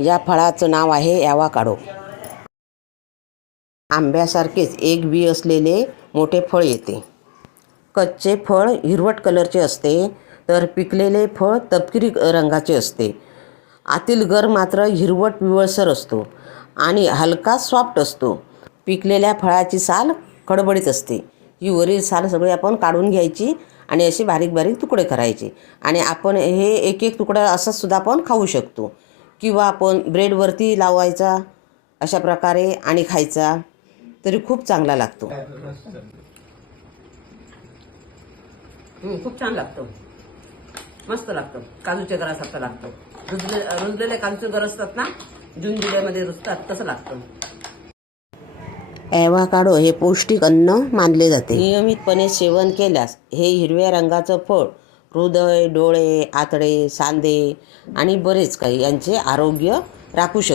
या फळाचं नाव आहे ॲव्होकाडो. आंब्यासारखेच एक बी असलेले मोठे फळ येते. कच्चे फळ हिरवट कलरचे असते, तर पिकलेले फळ तपकिरी रंगाचे असते. आतील गर मात्र हिरवट पिवळसर असतो आणि हलका सॉफ्ट असतो. पिकलेल्या फळाची साल खडबडीत असते. ही वरील साल सगळी आपण काढून घ्यायची आणि असे बारीक बारीक तुकडे करायचे आणि आपण हे एक एक तुकडा असंच सुद्धा आपण खाऊ शकतो किंवा आपण ब्रेडवरती लावायचा अशा प्रकारे आणि खायचा तरी खूप चांगला लागतो. खूप छान लागतो, मस्त लागतं. काजूच्या गरासारखं लागतं. रुजलेले काजूचे गर असतात ना, जून जुलैमध्ये रुजतात, तसं लागतं. ॲव्होकाडो हे पौष्टिक अन्न मानले जाते. नियमितपणे सेवन केल्यास हे हिरव्या रंगाचं फळ हृदय, डोळे, आतडे, सांधे आणि बरेच काही यांचे आरोग्य राखू शकते.